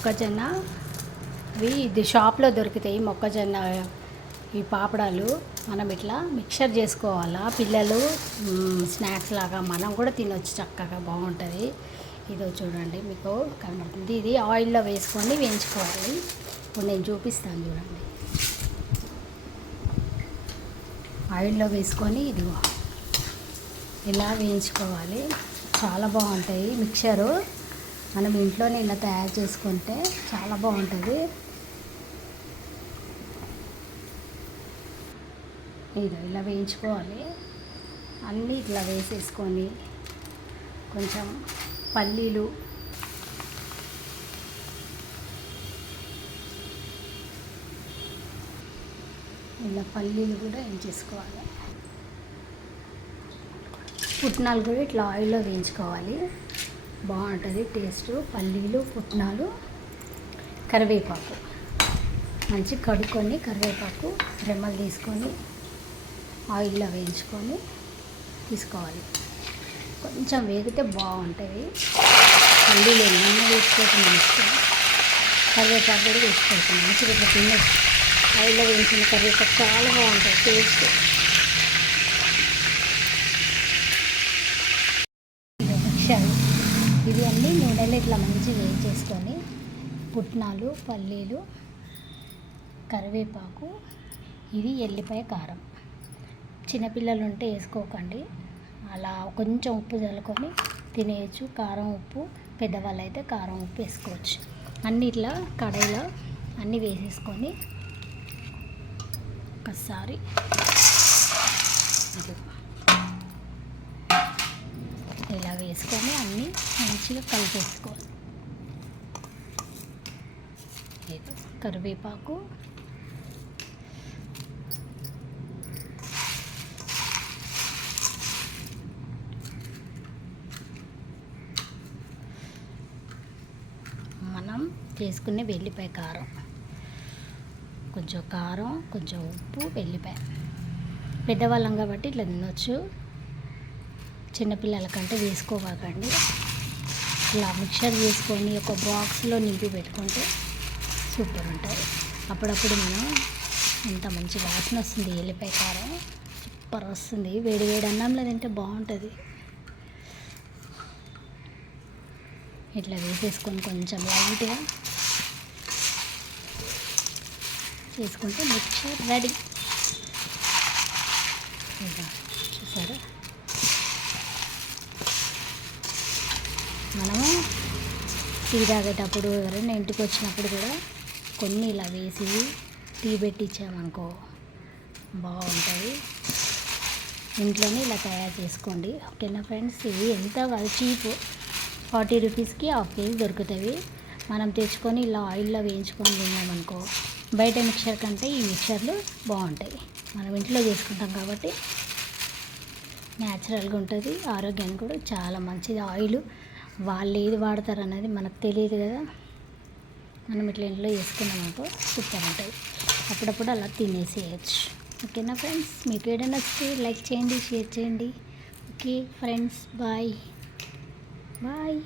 మొక్కజొన్న. ఇవి ఇది షాప్లో దొరుకుతాయి మొక్కజొన్న ఈ పాపడాలు. మనం ఇట్లా మిక్చర్ చేసుకోవాలా? పిల్లలు స్నాక్స్ లాగా మనం కూడా తినొచ్చు చక్కగా బాగుంటుంది. ఇదో చూడండి మీకు కనబడుతుంది. ఇది ఆయిల్లో వేసుకొని వేయించుకోవాలి. ఇప్పుడు నేను చూపిస్తాను చూడండి. ఆయిల్లో వేసుకొని ఇదిగో ఇలా వేయించుకోవాలి. చాలా బాగుంటాయి. మిక్చరు మనం ఇంట్లోనే ఇలా తయారు చేసుకుంటే చాలా బాగుంటుంది. ఇది ఇలా వేయించుకోవాలి. అన్నీ ఇట్లా వేసేసుకొని కొంచెం పల్లీలు ఇలా పల్లీలు కూడా వేయించేసుకోవాలి. పుట్నాలు కూడా ఇట్లా ఆయిల్లో వేయించుకోవాలి. బాగుంటుంది. టేస్ట్ పల్లీలు పుట్నాలు కరివేపాకు. మంచి కడుక్కొని కరివేపాకు రెమ్మలు తీసుకొని ఆయిల్లో వేయించుకొని తీసుకోవాలి. కొంచెం వేగితే బాగుంటుంది. పల్లీలు ఎన్నో వేసుకోవచ్చు మంచిగా కరివేపాకు కూడా వేసుకోవచ్చు. మంచిగా ఇట్లా తినచ్చు ఆయిల్లో వేయించిన కరివేపాకు చాలా బాగుంటుంది. టేస్ట్ ఇది మిక్చర్ ఇవి అన్నీ నూనెలు ఇట్లా మంచిగా వేయించేసుకొని పుట్నాలు పల్లీలు కరివేపాకు ఇది ఎల్లిపాయ కారం. చిన్నపిల్లలు ఉంటే వేసుకోకండి. అలా కొంచెం ఉప్పు చల్లుకొని తినేయచ్చు. కారం ఉప్పు పెద్దవాళ్ళు అయితే కారం ఉప్పు వేసుకోవచ్చు. అన్ని ఇట్లా కడాయిలో అన్నీ వేసేసుకొని ఒకసారి ఇదిగో. ఇలా వేసుకొని అన్నీ మంచిగా కలిపేసుకోవాలి కరివేపాకు. మనం చేసుకునే వెల్లిపాయ కారం. కొంచెం కారం కొంచెం ఉప్పు వెల్లిపాయ. పెద్దవాళ్ళం కాబట్టి ఇట్లా తినొచ్చు. చిన్నపిల్లల కంటే వేసుకోబాకండి ఇలా మిక్చర్ చేసుకొని ఒక బాక్స్లో నింపి పెట్టుకుంటే సూపర్ ఉంటుంది. అప్పుడప్పుడు మనం ఎంత మంచి వాసన వస్తుంది ఎల్లిపాయ కారం సూపర్ వస్తుంది. వేడి వేడి అన్నంలో తింటే బాగుంటుంది. ఇట్లా వేసేసుకొని కొంచెం లైట్గా చేసుకుంటే మిక్చర్ రెడీ ఇదా, చూసారా మనము టీ తాగేటప్పుడు ఎవరైనా ఇంటికి వచ్చినప్పుడు కూడా కొన్ని ఇలా వేసి టీ పెట్టి ఇచ్చామనుకో బాగుంటుంది. ఇంట్లోనే ఇలా తయారు చేసుకోండి. ఓకేనా ఫ్రెండ్స్? ఇవి ఎంత చీప్. ఫార్టీ రూపీస్కి హాఫ్ కేజీ దొరుకుతాయి మనం తెచ్చుకొని ఇలా ఆయిల్లో వేయించుకొని తిన్నామనుకో బయట మిక్చర్ కంటే ఈ మిక్చర్లు బాగుంటాయి. మనం ఇంట్లో చేసుకుంటాం కాబట్టి న్యాచురల్గా ఉంటుంది. ఆరోగ్యానికి కూడా చాలా మంచిది. ఆయిల్ వాళ్ళు ఏది వాడతారు అనేది మనకు తెలియదు కదా. మనం ఇట్లా ఇంట్లో చేసుకున్నామనుకో సూపర్ ఉంటుంది. అప్పుడప్పుడు అలా తినేసేయచ్చు. ఓకేనా ఫ్రెండ్స్? మీకు ఏదైనా నచ్చితే లైక్ చేయండి షేర్ చేయండి. Okay friends bye. బాయ్.